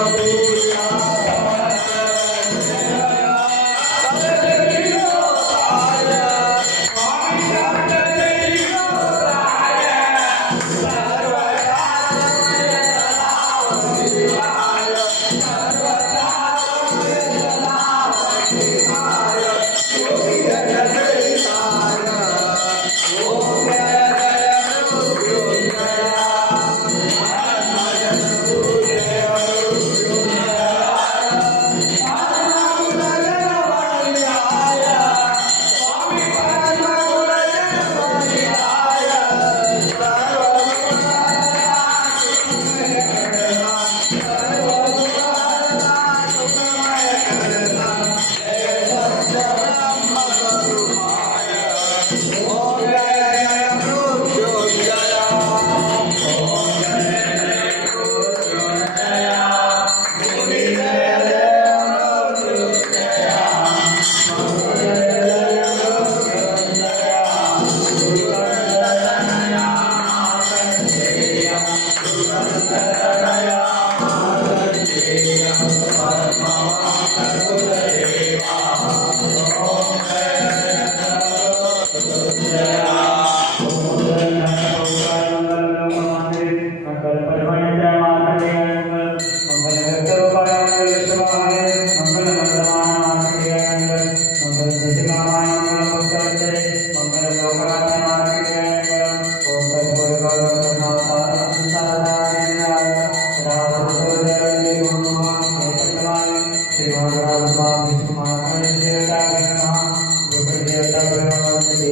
amor.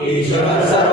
y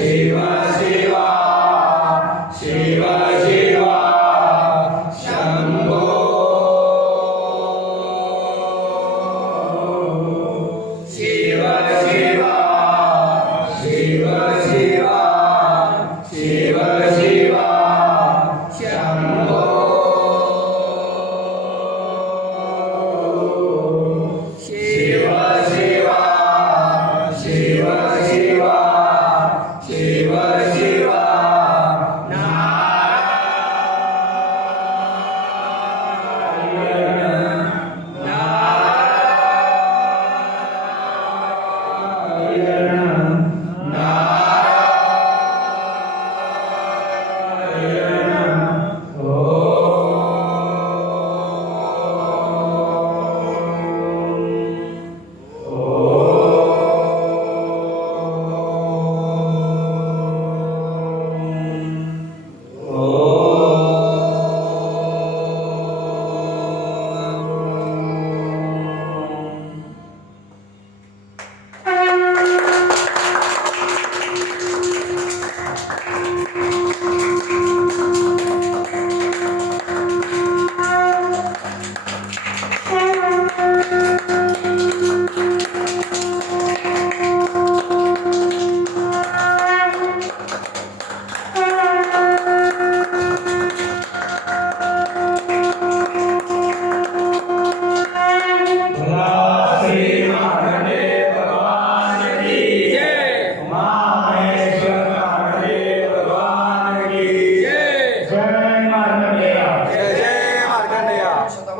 Shiva.